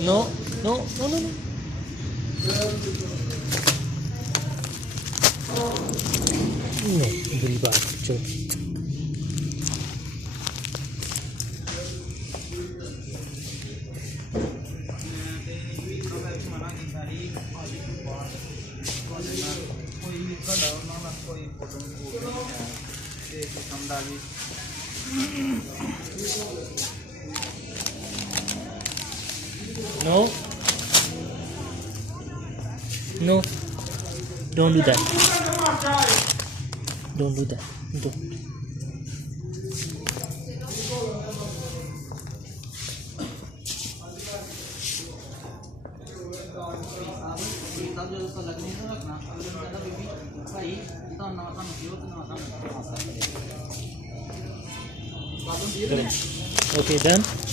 No, no, no, no, no. No, बुरी बात जो No, no, don't do that. Don't do that. Don't. Okay, done.